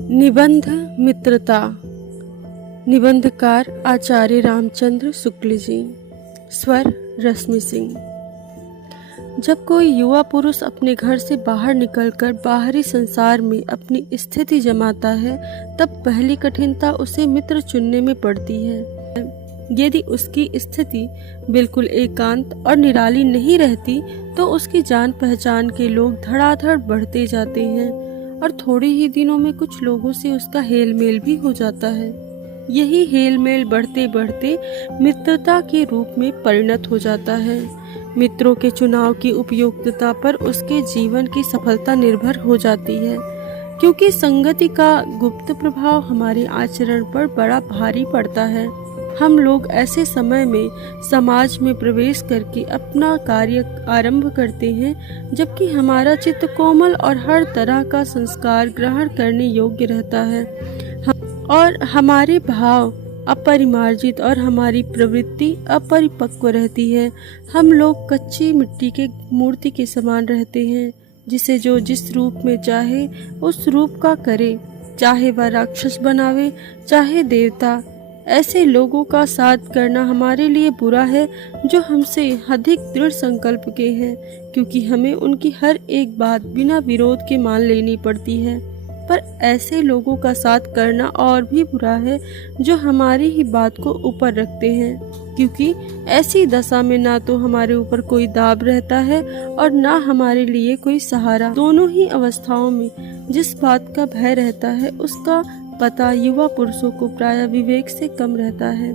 निबंध मित्रता। निबंधकार आचार्य रामचंद्र शुक्ल जी। स्वर रश्मि सिंह। जब कोई युवा पुरुष अपने घर से बाहर निकलकर बाहरी संसार में अपनी स्थिति जमाता है, तब पहली कठिनता उसे मित्र चुनने में पड़ती है। यदि उसकी स्थिति बिल्कुल एकांत और निराली नहीं रहती, तो उसकी जान पहचान के लोग धड़ाधड़ बढ़ते जाते हैं और थोड़े ही दिनों में कुछ लोगों से उसका हेल मेल भी हो जाता है। यही हेल मेल बढ़ते बढ़ते मित्रता के रूप में परिणत हो जाता है। मित्रों के चुनाव की उपयुक्तता पर उसके जीवन की सफलता निर्भर हो जाती है, क्योंकि संगति का गुप्त प्रभाव हमारे आचरण पर बड़ा भारी पड़ता है। हम लोग ऐसे समय में समाज में प्रवेश करके अपना कार्य आरंभ करते हैं, जबकि हमारा चित्त कोमल और हर तरह का संस्कार ग्रहण करने योग्य रहता है और हमारे भाव अपरिमार्जित और हमारी प्रवृत्ति अपरिपक्व रहती है। हम लोग कच्ची मिट्टी के मूर्ति के समान रहते हैं, जिसे जो जिस रूप में चाहे उस रूप का करे, चाहे वह राक्षस बनावे चाहे देवता। ऐसे लोगों का साथ करना हमारे लिए बुरा है, जो हमसे अधिक दृढ़ संकल्प के हैं, क्योंकि हमें उनकी हर एक बात बिना विरोध के मान लेनी पड़ती है। पर ऐसे लोगों का साथ करना और भी बुरा है, जो हमारी ही बात को ऊपर रखते हैं, क्योंकि ऐसी दशा में ना तो हमारे ऊपर कोई दाब रहता है और ना हमारे लिए कोई सहारा। दोनों ही अवस्थाओं में जिस बात का भय रहता है, उसका पता युवा पुरुषों को प्रायः विवेक से कम रहता है।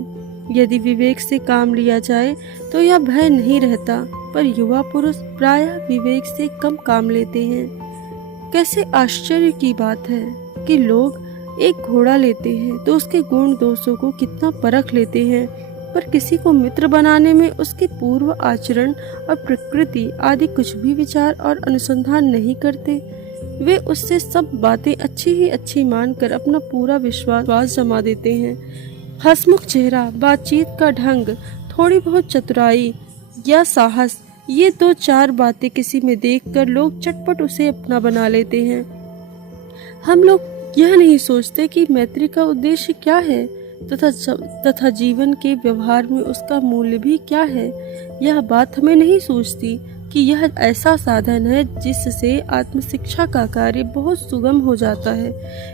यदि विवेक से काम लिया जाए तो यह भय नहीं रहता, पर युवा पुरुष प्रायः विवेक से कम काम लेते हैं। कैसे आश्चर्य की बात है कि लोग एक घोड़ा लेते हैं तो उसके गुण दोषों को कितना परख लेते हैं, पर किसी को मित्र बनाने में उसके पूर्व आचरण और प्रकृति आदि कुछ भी विचार और अनुसंधान नहीं करते। वे उससे सब बातें अच्छी ही अच्छी मानकर अपना पूरा विश्वास जमा देते हैं। हंसमुख चेहरा, बातचीत का ढंग, थोड़ी बहुत चतुराई या साहस, ये दो चार बातें किसी में देखकर लोग चटपट उसे अपना बना लेते हैं। हम लोग यह नहीं सोचते कि मैत्री का उद्देश्य क्या है तथा जीवन के व्यवहार में उसका मूल्य भी क्या है। यह बात हमें नहीं सोचती कि यह ऐसा साधन है जिससे आत्मशिक्षा का कार्य बहुत सुगम हो जाता है।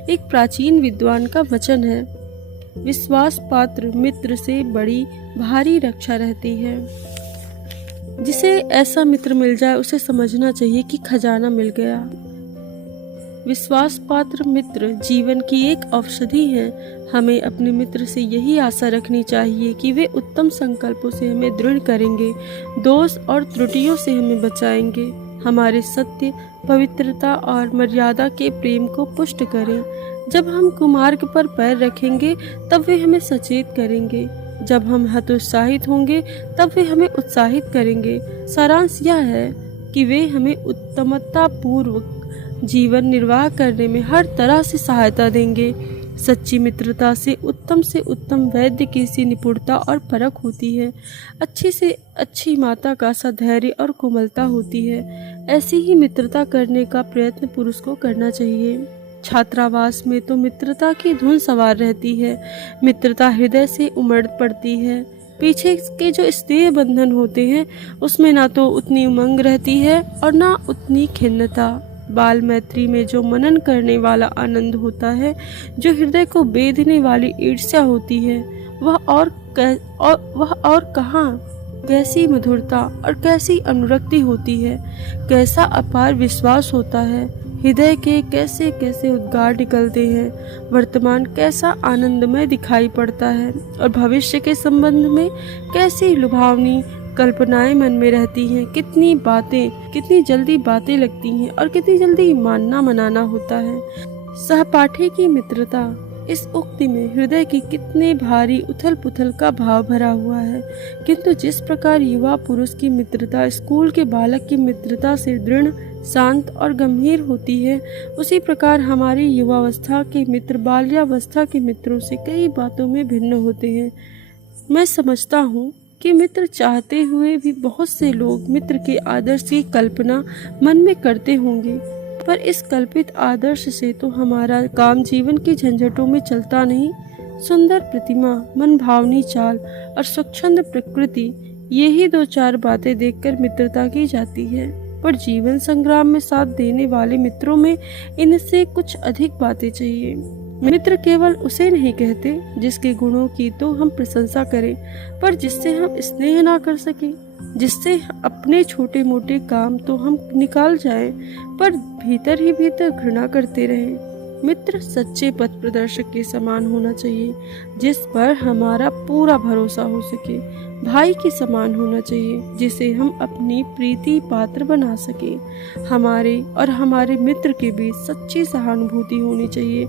एक प्राचीन विद्वान का वचन है, विश्वास पात्र मित्र से बड़ी भारी रक्षा रहती है। जिसे ऐसा मित्र मिल जाए उसे समझना चाहिए कि खजाना मिल गया। विश्वास पात्र मित्र जीवन की एक औषधि है। हमें अपने मित्र से यही आशा रखनी चाहिए कि वे उत्तम संकल्पों से हमें दृढ़ करेंगे, दोष और त्रुटियों से हमें बचाएंगे, हमारे सत्य, पवित्रता और मर्यादा के प्रेम को पुष्ट करें। जब हम कुमार्ग पर पैर रखेंगे तब वे हमें सचेत करेंगे, जब हम हतोत्साहित होंगे तब वे हमें उत्साहित करेंगे। सारांश यह है कि वे हमें उत्तमता पूर्वक जीवन निर्वाह करने में हर तरह से सहायता देंगे। सच्ची मित्रता से उत्तम वैद्य की सी निपुणता और परख होती है। अच्छी से अच्छी माता का सा धैर्य और कोमलता होती है। ऐसी ही मित्रता करने का प्रयत्न पुरुष को करना चाहिए। छात्रावास में तो मित्रता की धुन सवार रहती है। मित्रता हृदय से उमड़ पड़ती है। पीछे के जो स्नेह बंधन होते हैं, उसमें ना तो उतनी उमंग रहती है और ना उतनी खिन्नता। बाल मैत्री में जो मनन करने वाला आनंद होता है, जो हृदय को बेधने वाली ईर्ष्या होती है, वह और कहाँ। कैसी मधुरता और कैसी अनुरक्ति होती है, कैसा अपार विश्वास होता है। हृदय के कैसे कैसे उद्गार निकलते हैं। वर्तमान कैसा आनंदमय दिखाई पड़ता है और भविष्य के संबंध में कैसी लुभावनी कल्पनाएं मन में रहती हैं। कितनी जल्दी बातें लगती हैं और कितनी जल्दी मानना मनाना होता है। सहपाठी की मित्रता, इस उक्ति में हृदय की कितने भारी उथल पुथल का भाव भरा हुआ है। किंतु जिस प्रकार युवा पुरुष की मित्रता स्कूल के बालक की मित्रता से दृढ़, शांत और गंभीर होती है, उसी प्रकार हमारी युवावस्था के मित्र बाल्यावस्था के मित्रों से कई बातों में भिन्न होते हैं। मैं समझता हूँ कि मित्र चाहते हुए भी बहुत से लोग मित्र के आदर्श की कल्पना मन में करते होंगे, पर इस कल्पित आदर्श से तो हमारा काम जीवन की झंझटों में चलता नहीं। सुंदर प्रतिमा, मन भावनी चाल और स्वच्छंद प्रकृति, यही 2-4 बातें देखकर मित्रता की जाती है। पर जीवन संग्राम में साथ देने वाले मित्रों में इनसे कुछ अधिक बातें चाहिए। मित्र केवल उसे नहीं कहते जिसके गुणों की तो हम प्रशंसा करें, पर जिससे हम स्नेह ना कर सके, जिससे अपने छोटे मोटे काम तो हम निकाल जाएं, पर भीतर ही भीतर घृणा करते रहें। मित्र सच्चे पथ प्रदर्शक के समान होना चाहिए, जिस पर हमारा पूरा भरोसा हो सके। भाई के समान होना चाहिए, जिसे हम अपनी प्रीति पात्र बना सके। हमारे और हमारे मित्र के बीच सच्ची सहानुभूति होनी चाहिए,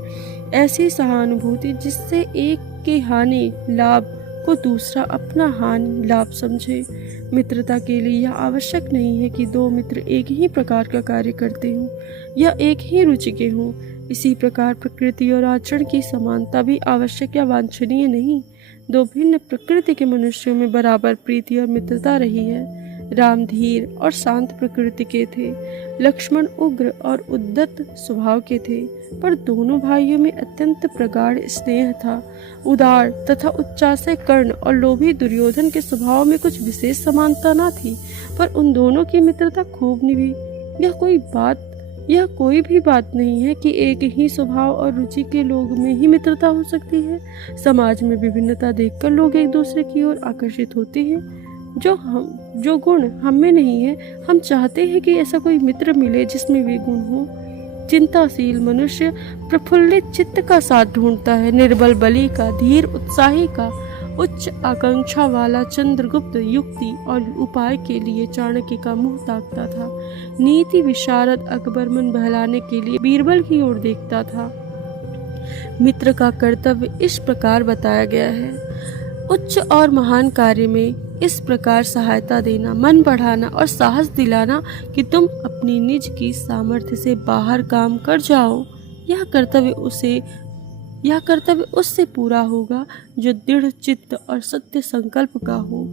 ऐसी सहानुभूति जिससे एक के हानि लाभ को दूसरा अपना हानि लाभ समझे। मित्रता के लिए यह आवश्यक नहीं है कि 2 मित्र एक ही प्रकार का कार्य करते हों या एक ही रुचि के हों। इसी प्रकार प्रकृति और आचरण की समानता भी आवश्यक या वांछनीय नहीं। 2 भिन्न प्रकृति के मनुष्यों में बराबर प्रीति और मित्रता रही है। राम धीर और शांत प्रकृति के थे, लक्ष्मण उग्र और उद्दत स्वभाव के थे, पर दोनों भाइयों में अत्यंत प्रगाढ़ स्नेह था। उदार तथा उच्चासय कर्ण और लोभी दुर्योधन के स्वभाव में कुछ विशेष समानता न थी, पर उन दोनों की मित्रता खूब निभी। यह कोई भी बात नहीं है कि एक ही स्वभाव और रुचि के लोग में ही मित्रता हो सकती है। समाज में विभिन्नता देखकर लोग एक दूसरे की ओर आकर्षित होते हैं। जो गुण हम में नहीं है, हम चाहते हैं कि ऐसा कोई मित्र मिले जिसमें वे गुण हो। चिंताशील मनुष्य प्रफुल्लित चित्त का साथ ढूंढता है, निर्बल बलि का, धीर उत्साही का। उच्च आकांक्षा वाला चंद्रगुप्त युक्ति और उपाय के लिए चाणक्य का मुंह ताकता था। नीति विशारद अकबर मन बहलाने के लिए बीरबल की ओर देखता था। मित्र का कर्तव्य इस प्रकार बताया गया है। उच्च और महान कार्य में इस प्रकार सहायता देना, मन बढ़ाना और साहस दिलाना कि तुम अपनी निज की सामर्थ्य से बाहर काम कर जाओ। यह कर्तव्य उससे पूरा होगा जो दृढ़ चित्त और सत्य संकल्प का हो।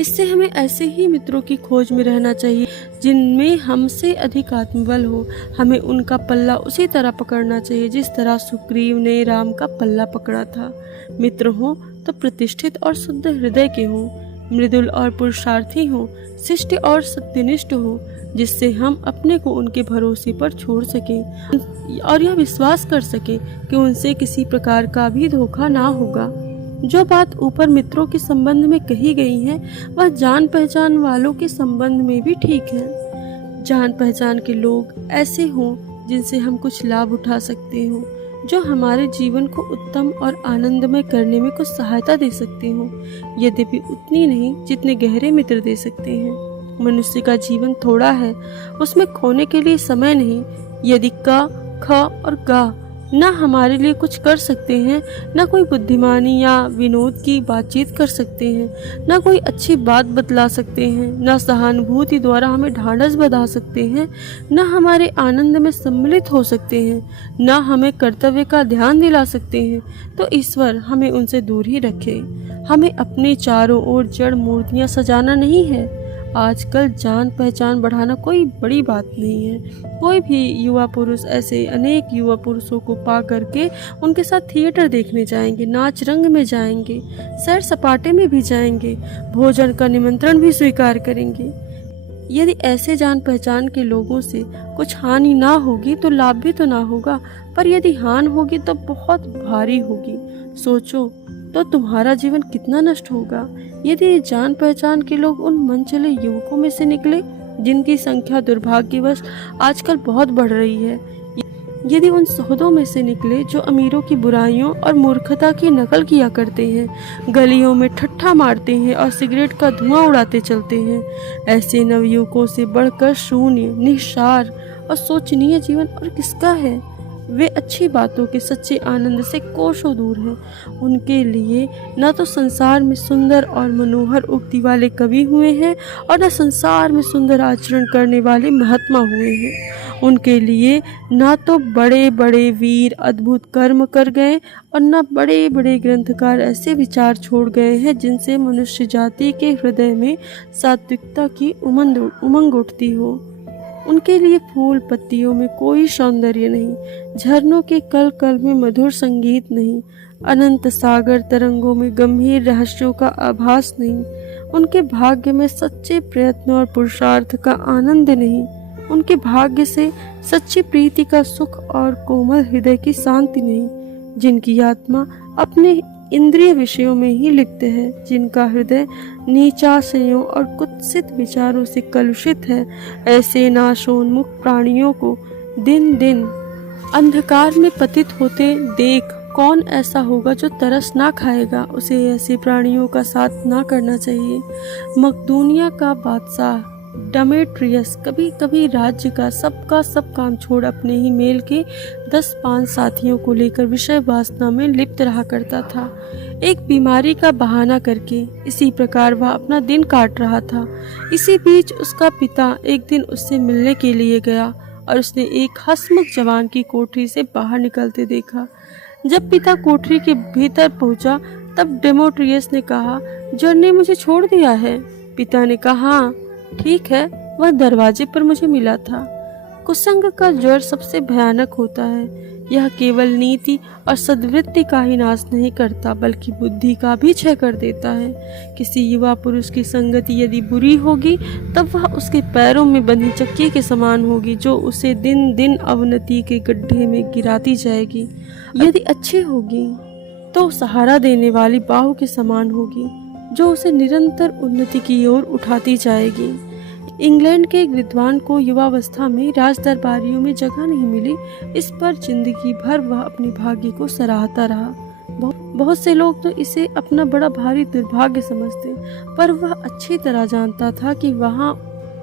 इससे हमें ऐसे ही मित्रों की खोज में रहना चाहिए जिनमें हमसे अधिक आत्मबल हो। हमें उनका पल्ला उसी तरह पकड़ना चाहिए जिस तरह सुग्रीव ने राम का पल्ला पकड़ा था। मित्र हो तो प्रतिष्ठित और शुद्ध हृदय के हों, मृदुल और पुरुषार्थी हों, शिष्ट और सत्यनिष्ठ हों, जिससे हम अपने को उनके भरोसे पर छोड़ सकें और यह विश्वास कर सकें कि उनसे किसी प्रकार का भी धोखा ना होगा। जो बात ऊपर मित्रों के संबंध में कही गई है, वह जान पहचान वालों के संबंध में भी ठीक है। जान पहचान के लोग ऐसे हों जिनसे हम कुछ लाभ उठा सकते हों, जो हमारे जीवन को उत्तम और आनंदमय करने में कुछ सहायता दे सकते हों, यद्यपि उतनी नहीं जितने गहरे मित्र दे सकते हैं। मनुष्य का जीवन थोड़ा है, उसमें खोने के लिए समय नहीं। यदि क, ख और ग न हमारे लिए कुछ कर सकते हैं, न कोई बुद्धिमानी या विनोद की बातचीत कर सकते हैं, न कोई अच्छी बात बतला सकते हैं, न सहानुभूति द्वारा हमें ढांढस बंधा सकते हैं, न हमारे आनंद में सम्मिलित हो सकते हैं, न हमें कर्तव्य का ध्यान दिला सकते हैं, तो ईश्वर हमें उनसे दूर ही रखे। हमें अपने चारों ओर जड़ मूर्तियां सजाना नहीं है। आजकल जान पहचान बढ़ाना कोई बड़ी बात नहीं है। कोई भी युवा पुरुष ऐसे अनेक युवा पुरुषों को पा करके उनके साथ थिएटर देखने जाएंगे, नाच रंग में जाएंगे, सैर सपाटे में भी जाएंगे, भोजन का निमंत्रण भी स्वीकार करेंगे। यदि ऐसे जान पहचान के लोगों से कुछ हानि ना होगी तो लाभ भी तो ना होगा, पर यदि हानि होगी तो बहुत भारी होगी। सोचो तो तुम्हारा जीवन कितना नष्ट होगा। यदि जान पहचान के लोग उन मनचले युवकों में से निकले जिनकी संख्या दुर्भाग्यवश आजकल बहुत बढ़ रही है, यदि उन सौदों में से निकले जो अमीरों की बुराइयों और मूर्खता की नकल किया करते हैं, गलियों में ठट्ठा मारते हैं और सिगरेट का धुआं उड़ाते चलते हैं, ऐसे नवयुवकों से बढ़कर शून्य, निस्सार और शोचनीय जीवन और किसका है। वे अच्छी बातों के सच्चे आनंद से कोसों दूर हैं। उनके लिए न तो संसार में सुंदर और मनोहर उक्ति वाले कवि हुए हैं और न संसार में सुंदर आचरण करने वाले महात्मा हुए हैं। उनके लिए न तो बड़े बड़े वीर अद्भुत कर्म कर गए और न बड़े बड़े ग्रंथकार ऐसे विचार छोड़ गए हैं जिनसे मनुष्य जाति के हृदय में सात्विकता की उमंग उठती हो। उनके लिए फूल पत्तियों में कोई सौंदर्य नहीं, झरनों के कल कल में मधुर संगीत नहीं, अनंत सागर तरंगों में गंभीर रहस्यों का आभास नहीं, उनके भाग्य में सच्चे प्रयत्न और पुरुषार्थ का आनंद नहीं, उनके भाग्य से सच्ची प्रीति का सुख और कोमल हृदय की शांति नहीं, जिनकी आत्मा अपने इंद्रिय विषयों में ही लिप्त है, जिनका हृदय नीचाशयों और कुत्सित विचारों से कलुषित है, ऐसे नाशोन्मुख प्राणियों को दिन दिन अंधकार में पतित होते देख कौन ऐसा होगा जो तरस ना खाएगा। उसे ऐसे प्राणियों का साथ ना करना चाहिए। मकदूनिया का बादशाह डेमेट्रियस कभी कभी राज्य का सब काम छोड़ अपने ही मेल के 10-5 साथियों को लेकर विषय वासना में लिप्त रहा करता था। एक बीमारी का बहाना करके इसी प्रकार वह अपना दिन काट रहा था। इसी बीच उसका पिता एक दिन उससे मिलने के लिए गया और उसने एक हंसमुख जवान की कोठरी से बाहर निकलते देखा। जब पिता कोठरी के भीतर पहुंचा तब डेमेट्रियस ने कहा, जड़ ने मुझे छोड़ दिया है। पिता ने कहा, हाँ ठीक है, वह दरवाजे पर मुझे मिला था। कुसंग का जड़ सबसे भयानक होता है। यह केवल नीति और सद्वृत्ति का ही नाश नहीं करता बल्कि बुद्धि का भी क्षय कर देता है। किसी युवा पुरुष की संगति यदि बुरी होगी तब वह उसके पैरों में बंधी चक्की के समान होगी जो उसे दिन दिन अवनति के गड्ढे में गिराती जाएगी। यदि अच्छी होगी तो सहारा देने वाली बाहु के समान होगी जो उसे निरंतर उन्नति की ओर उठाती जाएगी। इंग्लैंड के एक विद्वान को युवावस्था में राज दरबारियों में जगह नहीं मिली। इस पर जिंदगी भर वह अपने भाग्य को सराहता रहा। बहुत से लोग तो इसे अपना बड़ा भारी दुर्भाग्य समझते, पर वह अच्छी तरह जानता था कि वहाँ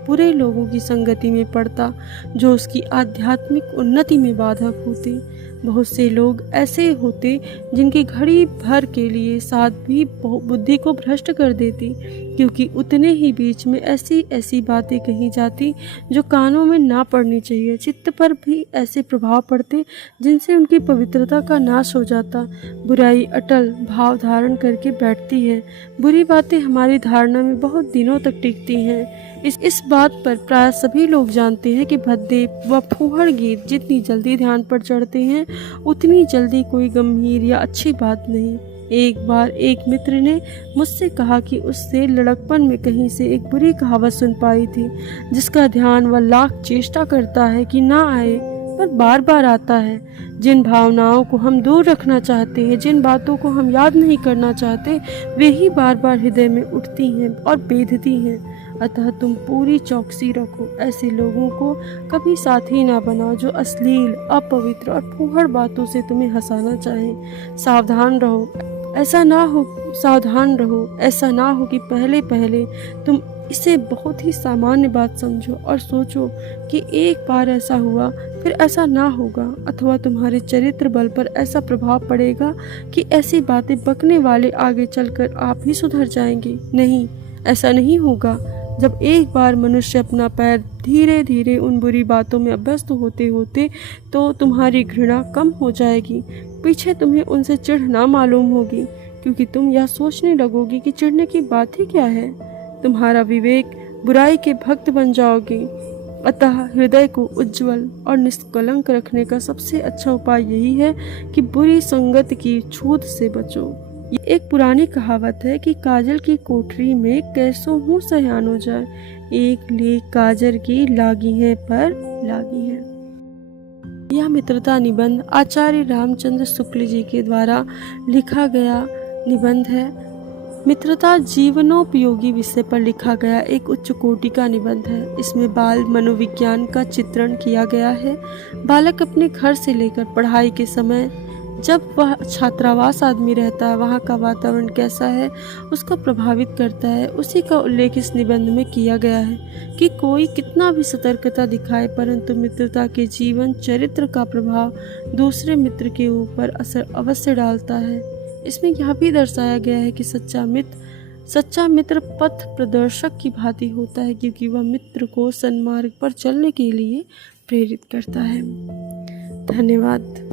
बुरे लोगों की संगति में पड़ता जो उसकी आध्यात्मिक उन्नति में बाधक होते। बहुत से लोग ऐसे होते जिनकी घड़ी भर के लिए साथ भी बुद्धि को भ्रष्ट कर देती, क्योंकि उतने ही बीच में ऐसी ऐसी बातें कही जाती जो कानों में ना पड़नी चाहिए। चित्त पर भी ऐसे प्रभाव पड़ते जिनसे उनकी पवित्रता का नाश हो जाता। बुराई अटल भाव धारण करके बैठती है। बुरी बातें हमारी धारणा में बहुत दिनों तक टिकती हैं। इस बात पर प्राय सभी लोग जानते हैं कि भद्दे व फूहड़ गीत जितनी जल्दी ध्यान पर चढ़ते हैं उतनी जल्दी कोई गंभीर या अच्छी बात नहीं। एक बार एक मित्र ने मुझसे कहा कि उससे लड़कपन में कहीं से एक बुरी कहावत सुन पाई थी जिसका ध्यान वह लाख चेष्टा करता है कि ना आए पर बार बार आता है। जिन भावनाओं को हम दूर रखना चाहते हैं, जिन बातों को हम याद नहीं करना चाहते, वे ही बार बार हृदय में उठती हैं और बेधती हैं। अतः तुम पूरी चौकसी रखो। ऐसे लोगों को कभी साथी ना बनाओ जो अश्लील, अपवित्र और फूहड़ बातों से तुम्हें हंसाना चाहें। सावधान रहो, ऐसा ना हो कि पहले पहले तुम इसे बहुत ही सामान्य बात समझो और सोचो कि एक बार ऐसा हुआ फिर ऐसा ना होगा, अथवा तुम्हारे चरित्र बल पर ऐसा प्रभाव पड़ेगा कि ऐसी बातें बकने वाले आगे चलकर आप ही सुधर जाएंगे। नहीं, ऐसा नहीं होगा। जब एक बार मनुष्य अपना पैर धीरे धीरे उन बुरी बातों में अभ्यस्त होते होते तो तुम्हारी घृणा कम हो जाएगी। पीछे तुम्हें उनसे चिढ़ ना मालूम होगी, क्योंकि तुम यह सोचने लगोगी कि चिढ़ने की बात ही क्या है। तुम्हारा विवेक बुराई के भक्त बन जाओगे। अतः हृदय को उज्जवल और निष्कलंक रखने का सबसे अच्छा उपाय यही है कि बुरी संगत की छूत से बचो। ये एक पुरानी कहावत है कि काजल की कोठरी में कैसो मुँह सयान हो जाए, एक लेख काजर की लागी है पर लागी है। यह मित्रता निबंध आचार्य रामचंद्र शुक्ल जी के द्वारा लिखा गया निबंध है। मित्रता जीवनोपयोगी विषय पर लिखा गया एक उच्च कोटि का निबंध है। इसमें बाल मनोविज्ञान का चित्रण किया गया है। बालक अपने घर से लेकर पढ़ाई के समय जब वह छात्रावास आदमी रहता है वहाँ का वातावरण कैसा है उसको प्रभावित करता है। उसी का उल्लेख इस निबंध में किया गया है कि कोई कितना भी सतर्कता दिखाए परंतु मित्रता के जीवन चरित्र का प्रभाव दूसरे मित्र के ऊपर असर अवश्य डालता है। इसमें यह भी दर्शाया गया है कि सच्चा मित्र पथ प्रदर्शक की भांति होता है, क्योंकि वह मित्र को सन्मार्ग पर चलने के लिए प्रेरित करता है। धन्यवाद।